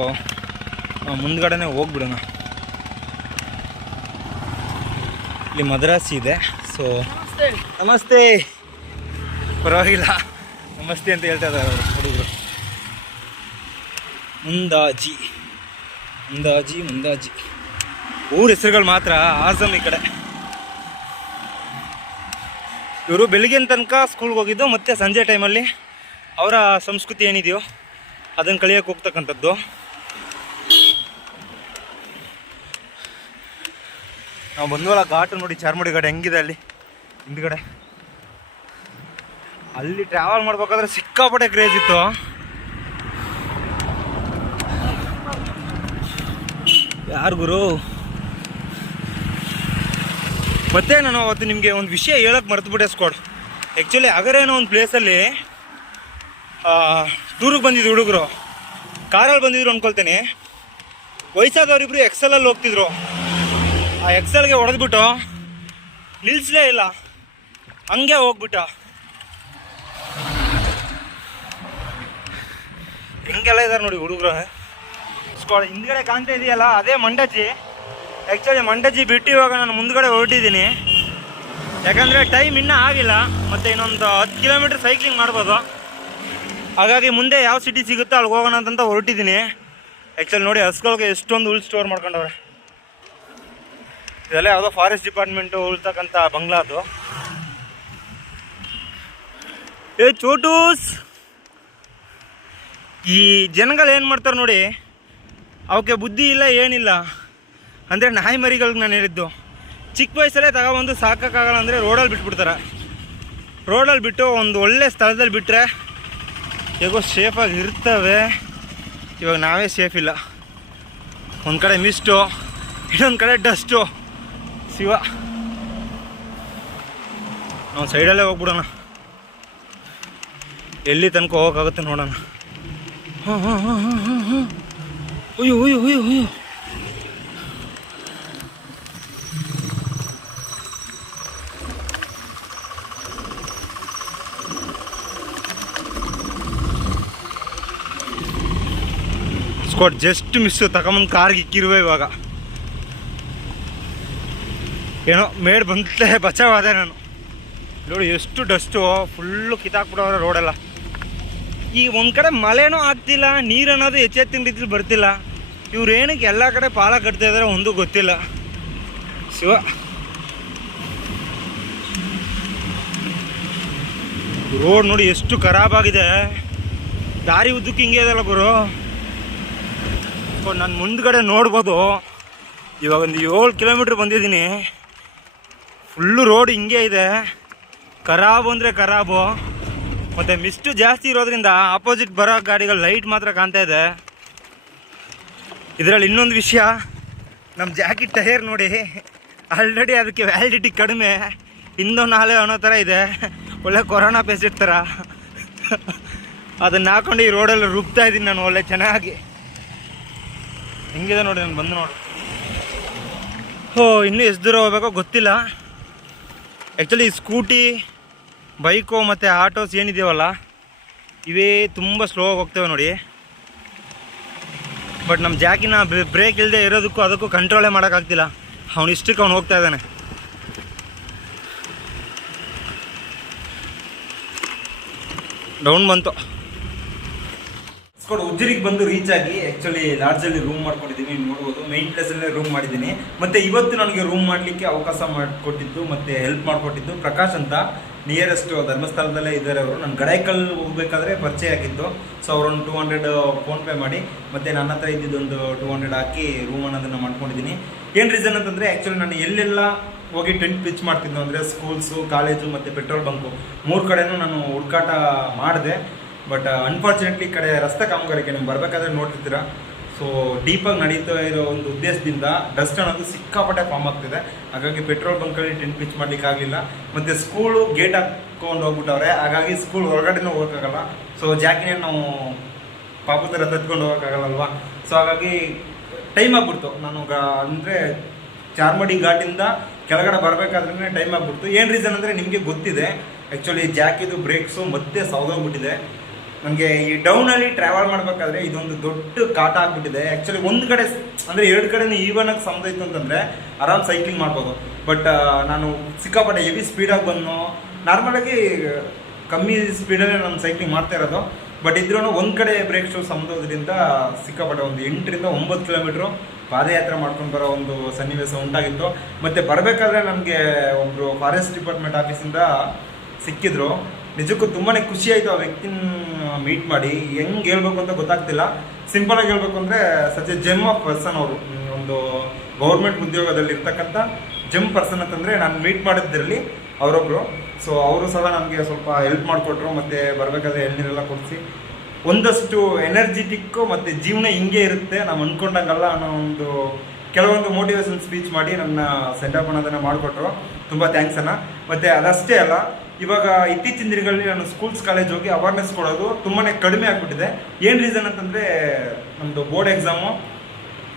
ಮುಂದ್ಗಡೆನೇ ಹೋಗ್ಬಿಡೋಣ. ಇಲ್ಲಿ ಮದ್ರಾಸಿ ಇದೆ. ಸೊ ನಮಸ್ತೆ. ಪರವಾಗಿಲ್ಲ, ನಮಸ್ತೆ ಅಂತ ಹೇಳ್ತಾ ಇದ್ದಾರೆ ಅವರು ಹುಡುಗರು. ಮುಂದಾಜಿ ಊರ ಹೆಸರುಗಳು ಮಾತ್ರ ಆಸಮ್. ಈ ಕಡೆ ಇವರು ಬೆಳಗಿನ ತನಕ ಸ್ಕೂಲ್ಗೆ ಹೋಗಿದ್ದು, ಮತ್ತು ಸಂಜೆ ಟೈಮಲ್ಲಿ ಅವರ ಸಂಸ್ಕೃತಿ ಏನಿದೆಯೋ ಅದನ್ನು ಕಲಿಯೋಕ್ಕೆ ಹೋಗ್ತಕ್ಕಂಥದ್ದು. ನಾವು ಬಂದ್ವಲ್ಲ ಘಾಟು ನೋಡಿ, ಚಾರ್ಮುಡಿ ಘಾಟ್ ಹೆಂಗಿದೆ ಅಲ್ಲಿ ಹಿಂದ್ಗಡೆ. ಅಲ್ಲಿ ಟ್ರಾವೆಲ್ ಮಾಡ್ಬೇಕಾದ್ರೆ ಸಿಕ್ಕಾಪಟ್ಟೆ ಕ್ರೇಜ್ ಇತ್ತು. ಯಾರು ಗುರು? ಮತ್ತೆ ನಾನು ಅವತ್ತು ನಿಮಗೆ ಒಂದು ವಿಷಯ ಹೇಳಕ್ಕೆ ಮರ್ತುಬಿಟ್ಟೆ ಸ್ಕ್ವಾಡ್. ಆ್ಯಕ್ಚುಲಿ ಅಗರೇನೋ ಒಂದು ಪ್ಲೇಸಲ್ಲಿ ಟೂರಿಗೆ ಬಂದಿದ್ರು ಹುಡುಗರು, ಕಾರಲ್ಲಿ ಬಂದಿದ್ರು ಅಂದ್ಕೊಳ್ತೇನೆ. ವಯಸ್ಸಾದವರಿಬ್ರು ಎಕ್ಸೆಲಲ್ಲಿ ಹೋಗ್ತಿದ್ರು. ಆ ಎಕ್ಸೆಲ್ಗೆ ಹೊಡೆದ್ಬಿಟ್ಟು ನಿಲ್ಲಿಸಲೇ ಇಲ್ಲ, ಹಂಗೆ ಹೋಗ್ಬಿಟ್ಟ. ಹೆಂಗೆಲ್ಲ ಇದ್ದಾರೆ ನೋಡಿ ಹುಡುಗರು. ಸ್ಕ್ವಾಡ್ ಹಿಂದ್ಗಡೆ ಕಾಣ್ತಾ ಇದೆಯಲ್ಲ, ಅದೇ ಮಂಡಜ್ಜಿ. ಆ್ಯಕ್ಚುಲಿ ಮಂಡಜ್ಜಿ ಬಿಟ್ಟು ಇವಾಗ ನಾನು ಮುಂದ್ಗಡೆ ಹೊರಟಿದ್ದೀನಿ, ಯಾಕಂದರೆ ಟೈಮ್ ಇನ್ನೂ ಆಗಿಲ್ಲ. ಮತ್ತು ಇನ್ನೊಂದು 10 ಕಿಲೋಮೀಟ್ರ್ ಸೈಕ್ಲಿಂಗ್ ಮಾಡ್ಬೋದು. ಹಾಗಾಗಿ ಮುಂದೆ ಯಾವ ಸಿಟಿ ಸಿಗುತ್ತೋ ಅಲ್ಲಿಗೆ ಹೋಗೋಣ ಅಂತ ಹೊರಟಿದ್ದೀನಿ. ಆ್ಯಕ್ಚುಲಿ ನೋಡಿ ಹಸ್ಗಳಿಗೆ ಎಷ್ಟೊಂದು ಹುಲ್ ಸ್ಟೋರ್ ಮಾಡ್ಕೊಂಡವ್ರೆ. ಇದೆಲ್ಲ ಯಾವುದೋ ಫಾರೆಸ್ಟ್ ಡಿಪಾರ್ಟ್ಮೆಂಟು ಉಳ್ತಕ್ಕಂಥ ಬಂಗ್ಲಾ ಅದು. ಏ ಚೋಟೂಸ್, ಈ ಜನಗಳು ಏನು ಮಾಡ್ತಾರೆ ನೋಡಿ, ಅವಕ್ಕೆ ಬುದ್ಧಿ ಇಲ್ಲ ಏನಿಲ್ಲ. ಅಂದರೆ ನಾಯಿ ಮರಿಗಳಿಗೆ ನಾನು ಹೇಳಿದ್ದು, ಚಿಕ್ಕ ವಯಸ್ಸಲ್ಲೇ ತಗೊಬಂದು ಸಾಕೋಕ್ಕಾಗಲ್ಲ ಅಂದರೆ ರೋಡಲ್ಲಿ ಬಿಟ್ಬಿಡ್ತಾರೆ. ರೋಡಲ್ಲಿ ಬಿಟ್ಟು ಒಂದು ಒಳ್ಳೆ ಸ್ಥಳದಲ್ಲಿ ಬಿಟ್ಟರೆ ಹೇಗೋ ಸೇಫಾಗಿ ಇರ್ತವೆ. ಇವಾಗ ನಾವೇ ಸೇಫ್ ಇಲ್ಲ. ಒಂದು ಕಡೆ ಮಿಸ್ಟು, ಇನ್ನೊಂದು ಕಡೆ ಡಸ್ಟು. ಶಿವ, ನಾವು ಸೈಡಲ್ಲೇ ಹೋಗ್ಬಿಡೋಣ, ಎಲ್ಲಿ ತನಕ ಹೋಗೋಕ್ಕಾಗುತ್ತೆ ನೋಡೋಣ. ಹಾಂ ಹಾಂ ಹಾಂ ಹಾಂ ಹಾಂ ಹಾಂ ಅಯ್ಯೋ ಅಯ್ಯೋ ಅಯ್ಯೋ ಅಯ್ಯೋ. ಸ್ಕ್ವಾಡ್ ಜಸ್ಟ್ ಮಿಸ್ಸು, ತಗೊಂಬಂದು ಕಾರ್ಗೆ ಇಕ್ಕಿರುವೆ. ಇವಾಗ ಏನೋ ಮೇಡ್ ಬಂದಲೇ ಬಚಾವಾದೆ ನಾನು. ನೋಡಿ ಎಷ್ಟು ಡಸ್ಟು, ಫುಲ್ಲು ಕಿತ್ತಾಕ್ಬಿಡೋರೆ ರೋಡೆಲ್ಲ. ಈಗ ಒಂದು ಕಡೆ ಮಳೆನೂ ಆಗ್ತಿಲ್ಲ, ನೀರು ಅನ್ನೋದು ಹೆಚ್ಚೆತ್ತಿನ ರೀತಿಲಿ ಬರ್ತಿಲ್ಲ. ಇವ್ರು ಏನಕ್ಕೆ ಎಲ್ಲ ಕಡೆ ಪಾಲ ಕಟ್ತಾ ಇದ್ದಾರೆ ಒಂದು ಗೊತ್ತಿಲ್ಲ. ಶಿವ, ರೋಡ್ ನೋಡಿ ಎಷ್ಟು ಖರಾಬಾಗಿದೆ. ದಾರಿ ಉದ್ದಕ್ಕೆ ಹಿಂಗೆ ಇದೆಲ್ಲ ಗುರು. ನಾನು ಮುಂದ್ಗಡೆ ನೋಡ್ಬೋದು. ಇವಾಗ ಒಂದು 7 ಕಿಲೋಮೀಟ್ರ್ ಬಂದಿದ್ದೀನಿ. ಫುಲ್ಲು ರೋಡ್ ಹಿಂಗೆ ಇದೆ. ಖರಾಬು ಅಂದರೆ ಖರಾಬು. ಮತ್ತು ಮಿಸ್ಟು ಜಾಸ್ತಿ ಇರೋದ್ರಿಂದ ಆಪೋಸಿಟ್ ಬರೋ ಗಾಡಿಗಳು ಲೈಟ್ ಮಾತ್ರ ಕಾಣ್ತಾ ಇದೆ. ಇದರಲ್ಲಿ ಇನ್ನೊಂದು ವಿಷಯ, ನಮ್ಮ ಜಾಕೆಟ್ ಟೈರ್ ನೋಡಿ, ಆಲ್ರೆಡಿ ಅದಕ್ಕೆ ವ್ಯಾಲಿಡಿಟಿ ಕಡಿಮೆ, ಇಂದು ನಾಳೆ ಅನ್ನೋ ಥರ ಇದೆ. ಒಳ್ಳೆ ಕೊರೋನಾ ಪೇಷಂಟ್ ಥರ. ಅದನ್ನು ಹಾಕೊಂಡು ಈ ರೋಡಲ್ಲಿ ರುಬ್ತಾ ಇದ್ದೀನಿ ನಾನು ಒಳ್ಳೆ ಚೆನ್ನಾಗಿ. ಹೆಂಗಿದೆ ನೋಡಿ, ನಾನು ಬಂದು ನೋಡು. ಇನ್ನೂ ಎಷ್ಟು ದೂರ ಹೋಗ್ಬೇಕೋ ಗೊತ್ತಿಲ್ಲ. ಆ್ಯಕ್ಚುಲಿ ಸ್ಕೂಟಿ, ಬೈಕು ಮತ್ತು ಆಟೋಸ್ ಏನಿದೆಯವಲ್ಲ, ಇವೇ ತುಂಬ ಸ್ಲೋ ಆಗಿ ಹೋಗ್ತೇವೆ ನೋಡಿ. ಬಟ್ ನಮ್ಮ ಜಾಕಿನ ಬ್ರೇಕ್ ಇಲ್ಲದೆ ಇರೋದಕ್ಕೂ ಅದಕ್ಕೂ ಕಂಟ್ರೋಲೇ ಮಾಡೋಕ್ಕಾಗ್ತಿಲ್ಲ. ಅವ್ನು ಇಷ್ಟಕ್ಕೆ ಅವ್ನು ಹೋಗ್ತಾ ಇದ್ದಾನೆ. ಡೌನ್ ಬಂತು. ಉಜ್ಜಿರಿಗೆ ಬಂದು ರೀಚ್ ಆಗಿ ಆ್ಯಕ್ಚುಲಿ ಲಾಡ್ಜಲ್ಲಿ ರೂಮ್ ಮಾಡ್ಕೊಂಡಿದ್ದೀನಿ. ನೋಡ್ಬೋದು ಮೈನ್ ಪ್ಲೇಸಲ್ಲೇ ರೂಮ್ ಮಾಡಿದ್ದೀನಿ. ಮತ್ತು ಇವತ್ತು ನನಗೆ ರೂಮ್ ಮಾಡಲಿಕ್ಕೆ ಅವಕಾಶ ಮಾಡಿಕೊಟ್ಟಿದ್ದು ಮತ್ತು ಹೆಲ್ಪ್ ಮಾಡಿಕೊಟ್ಟಿದ್ದು ಪ್ರಕಾಶ್ ಅಂತ, ನಿಯರೆಸ್ಟ್ ಧರ್ಮಸ್ಥಳದಲ್ಲೇ ಇದ್ದಾರೆ ಅವರು. ನಾನು ಗಡಾಯ್ಕಲ್ ಹೋಗ್ಬೇಕಾದ್ರೆ ಪರಿಚಯ ಆಗಿತ್ತು. ಸೊ ಅವರೊಂದು 200 ಫೋನ್ಪೇ ಮಾಡಿ ಮತ್ತು ನನ್ನ ಹತ್ರ ಇದ್ದಿದ್ದೊಂದು 200 ಹಾಕಿ ರೂಮ್ ಅನ್ನೋದನ್ನು ಮಾಡ್ಕೊಂಡಿದ್ದೀನಿ. ಏನು ರೀಸನ್ ಅಂತಂದರೆ, ಆ್ಯಕ್ಚುಲಿ ನಾನು ಎಲ್ಲೆಲ್ಲ ಹೋಗಿ ಟೆಂಟ್ ಪಿಚ್ ಮಾಡ್ತಿದ್ದು ಅಂದರೆ ಸ್ಕೂಲ್ಸು, ಕಾಲೇಜು ಮತ್ತು ಪೆಟ್ರೋಲ್ ಬಂಕು 3 ಕಡೆನೂ ನಾನು ಹುಡುಕಾಟ ಮಾಡಿದೆ. ಬಟ್ ಅನ್ಫಾರ್ಚುನೇಟ್ಲಿ ಈ ಕಡೆ ರಸ್ತೆ ಕಾಮಗಾರಿಕೆ ನೀವು ಬರಬೇಕಾದ್ರೆ ನೋಡ್ತಿರ್ತೀರ. ಸೊ ಡೀಪಾಗಿ ನಡೀತಾ ಇರೋ ಒಂದು ಉದ್ದೇಶದಿಂದ ಡಸ್ಟ್ ಅನ್ನೋದು ಸಿಕ್ಕಾಪಟ್ಟೆ ಫಾರ್ಮ್ ಆಗ್ತಿದೆ. ಹಾಗಾಗಿ ಪೆಟ್ರೋಲ್ ಬಂಕಲ್ಲಿ ಟೆಂಟ್ ಪಿಚ್ ಮಾಡ್ಲಿಕ್ಕೆ ಆಗಲಿಲ್ಲ. ಮತ್ತು ಸ್ಕೂಲು ಗೇಟ್ ಹಾಕ್ಕೊಂಡು ಹೋಗ್ಬಿಟ್ಟವ್ರೆ, ಹಾಗಾಗಿ ಸ್ಕೂಲ್ ಹೊರಗಡೆನೂ ಹೋಗೋಕ್ಕಾಗಲ್ಲ. ಸೊ ಜಾಕಿನೇ ನಾವು ಪಾಪು ಥರ ತತ್ಕೊಂಡು ಹೋಗೋಕ್ಕಾಗಲ್ಲಲ್ವ. ಸೊ ಹಾಗಾಗಿ ಟೈಮ್ ಆಗ್ಬಿಡ್ತು. ನಾನು ಅಂದರೆ ಚಾರ್ಮಡಿ ಘಾಟಿಂದ ಕೆಳಗಡೆ ಬರಬೇಕಾದ್ರೇ ಟೈಮ್ ಆಗ್ಬಿಡ್ತು. ಏನು ರೀಸನ್ ಅಂದರೆ ನಿಮಗೆ ಗೊತ್ತಿದೆ, ಆ್ಯಕ್ಚುಲಿ ಜಾಕಿದು ಬ್ರೇಕ್ಸು ಮತ್ತೆ ಸೌದೋಗ್ಬಿಟ್ಟಿದೆ. ನನಗೆ ಈ ಡೌನಲ್ಲಿ ಟ್ರಾವೆಲ್ ಮಾಡಬೇಕಾದ್ರೆ ಇದೊಂದು ದೊಡ್ಡ ಕಾಟ ಆಗಿಬಿಟ್ಟಿದೆ. ಆ್ಯಕ್ಚುಲಿ ಒಂದು ಕಡೆ ಅಂದರೆ 2 ಕಡೆನೂ ಈವನಾಗಿ ಸಮದೈತು ಅಂತಂದರೆ ಆರಾಮ್ ಸೈಕ್ಲಿಂಗ್ ಮಾಡ್ಬೋದು. ಬಟ್ ನಾನು ಸಿಕ್ಕಾಪಟ್ಟೆ ಹೆವಿ ಸ್ಪೀಡಾಗಿ ಬಂದು ನಾರ್ಮಲಾಗಿ ಕಮ್ಮಿ ಸ್ಪೀಡಲ್ಲೇ ನಾನು ಸೈಕ್ಲಿಂಗ್ ಮಾಡ್ತಾ ಇರೋದು. ಬಟ್ ಇದ್ರೂ ಒಂದು ಕಡೆ ಬ್ರೇಕ್ ಶೂ ಸಮದೋದ್ರಿಂದ ಸಿಕ್ಕಾಪಟ್ಟೆ ಒಂದು 8 ರಿಂದ 9 ಕಿಲೋಮೀಟ್ರು ಪಾದಯಾತ್ರೆ ಮಾಡ್ಕೊಂಡು ಬರೋ ಒಂದು ಸನ್ನಿವೇಶ ಉಂಟಾಗಿತ್ತು. ಮತ್ತು ಬರಬೇಕಾದ್ರೆ ನನಗೆ ಒಬ್ಬರು ಫಾರೆಸ್ಟ್ ಡಿಪಾರ್ಟ್ಮೆಂಟ್ ಆಫೀಸಿಂದ ಸಿಕ್ಕಿದ್ರು. ನಿಜಕ್ಕೂ ತುಂಬಾ ಖುಷಿ ಆಯಿತು ಆ ವ್ಯಕ್ತಿನ ಮೀಟ್ ಮಾಡಿ. ಹೆಂಗೆ ಹೇಳ್ಬೇಕು ಅಂತ ಗೊತ್ತಾಗ್ತಿಲ್ಲ. ಸಿಂಪಲಾಗಿ ಹೇಳ್ಬೇಕು ಅಂದರೆ such A GeM of person ಅವರು. ಒಂದು ಗೌರ್ಮೆಂಟ್ ಉದ್ಯೋಗದಲ್ಲಿ ಇರ್ತಕ್ಕಂಥ ಜಮ್ ಪರ್ಸನ್ ಅಂತಂದರೆ ನಾನು ಮೀಟ್ ಮಾಡಿದ್ದಿರಲಿ ಅವರೊಬ್ಬರು. ಸೊ ಅವರು ಸಹ ನನಗೆ ಸ್ವಲ್ಪ ಹೆಲ್ಪ್ ಮಾಡಿಕೊಟ್ರು, ಮತ್ತು ಬರಬೇಕಾದ್ರೆ ಎಳ್ನೀರೆಲ್ಲ ಕೊಡಿಸಿ ಒಂದಷ್ಟು ಎನರ್ಜಿಟಿಕ್ಕು ಮತ್ತು ಜೀವನ ಹಿಂಗೆ ಇರುತ್ತೆ ನಾವು ಅಂದ್ಕೊಂಡಂಗಲ್ಲ ಅನ್ನೋ ಒಂದು ಕೆಲವೊಂದು ಮೋಟಿವೇಶನ್ ಸ್ಪೀಚ್ ಮಾಡಿ ನನ್ನ ಸೆಂಡಪ್ ಅನ್ನೋದನ್ನು ಮಾಡಿಕೊಟ್ರು. ತುಂಬ ಥ್ಯಾಂಕ್ಸ್ ಅಣ್ಣ. ಮತ್ತು ಅದಷ್ಟೇ ಅಲ್ಲ, ಇವಾಗ ಇತ್ತೀಚಿನ ದಿನಗಳಲ್ಲಿ ನಾನು ಸ್ಕೂಲ್ಸ್ ಕಾಲೇಜ್ ಹೋಗಿ ಅವೇರ್ನೆಸ್ ಕೊಡೋದು ತುಂಬಾ ಕಡಿಮೆ ಆಗಿಬಿಟ್ಟಿದೆ. ಏನು ರೀಸನ್ ಅಂತಂದರೆ ನಮ್ಮದು ಬೋರ್ಡ್ ಎಕ್ಸಾಮು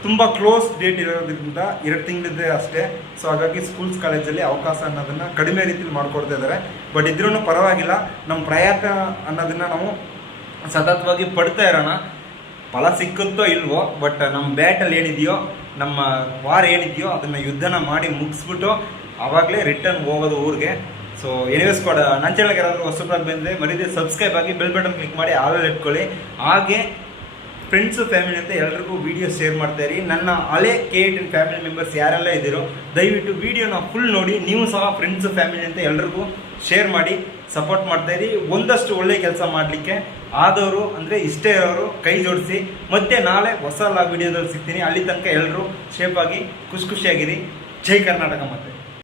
ತುಂಬ ಕ್ಲೋಸ್ ಡೇಟ್ ಇರೋದ್ರಿಂದ 2 ತಿಂಗಳಿದೆ ಅಷ್ಟೇ. ಸೊ ಹಾಗಾಗಿ ಸ್ಕೂಲ್ಸ್ ಕಾಲೇಜಲ್ಲಿ ಅವಕಾಶ ಅನ್ನೋದನ್ನು ಕಡಿಮೆ ರೀತಿಯಲ್ಲಿ ಮಾಡಿಕೊಡ್ತಾ ಇದ್ದಾರೆ. ಬಟ್ ಇದ್ರೂ ಪರವಾಗಿಲ್ಲ, ನಮ್ಮ ಪ್ರಯತ್ನ ಅನ್ನೋದನ್ನು ನಾವು ಸತತವಾಗಿ ಪಡ್ತಾ ಇರೋಣ. ಫಲ ಸಿಕ್ಕುತ್ತೋ ಇಲ್ವೋ, ಬಟ್ ನಮ್ಮ ಬ್ಯಾಟಲ್ಲಿ ಏನಿದೆಯೋ, ನಮ್ಮ ವಾರ್ ಏನಿದೆಯೋ ಅದನ್ನು ಯುದ್ಧನ ಮಾಡಿ ಮುಗಿಸ್ಬಿಟ್ಟು ಆವಾಗಲೇ ರಿಟರ್ನ್ ಹೋಗೋದು ಊರಿಗೆ. ಸೊ ಎನಿವೇಸ್ ಕೂಡ ನನ್ನ ಚಾನಲ್ಗೆ ಯಾರಾದರೂ ಹೊಸಬ್ರಾಗಿ ಬಂದರೆ ಮರೀದೆ ಸಬ್ಸ್ಕ್ರೈಬ್ ಆಗಿ ಬೆಲ್ ಬಟನ್ ಕ್ಲಿಕ್ ಮಾಡಿ ಆಲ್ ಇಟ್ಕೊಳ್ಳಿ. ಹಾಗೆ ಫ್ರೆಂಡ್ಸು ಫ್ಯಾಮಿಲಿ ಅಂತ ಎಲ್ರಿಗೂ ವೀಡಿಯೋ ಶೇರ್ ಮಾಡ್ತಾಯಿರಿ. ನನ್ನ ಹಳೆ K18 ಫ್ಯಾಮಿಲಿ ಮೆಂಬರ್ಸ್ ಯಾರೆಲ್ಲ ಇದ್ದೀರೋ ದಯವಿಟ್ಟು ವೀಡಿಯೋನ ಫುಲ್ ನೋಡಿ. ನೀವು ಸಹ ಫ್ರೆಂಡ್ಸು ಫ್ಯಾಮಿಲಿ ಅಂತ ಎಲ್ರಿಗೂ ಶೇರ್ ಮಾಡಿ ಸಪೋರ್ಟ್ ಮಾಡ್ತಾಯಿರಿ. ಒಂದಷ್ಟು ಒಳ್ಳೆ ಕೆಲಸ ಮಾಡಲಿಕ್ಕೆ ಆದವರು ಅಂದರೆ ಇಷ್ಟೇ ಇರೋರು ಕೈ ಜೋಡಿಸಿ. ಮತ್ತೆ ನಾಳೆ ಹೊಸ ವೀಡಿಯೋದಲ್ಲಿ ಸಿಗ್ತೀನಿ. ಅಲ್ಲಿ ತನಕ ಎಲ್ಲರೂ ಸೇಫಾಗಿ ಖುಷಿಯಾಗಿರಿ. ಜೈ ಕರ್ನಾಟಕ. ಮತ್ತೆ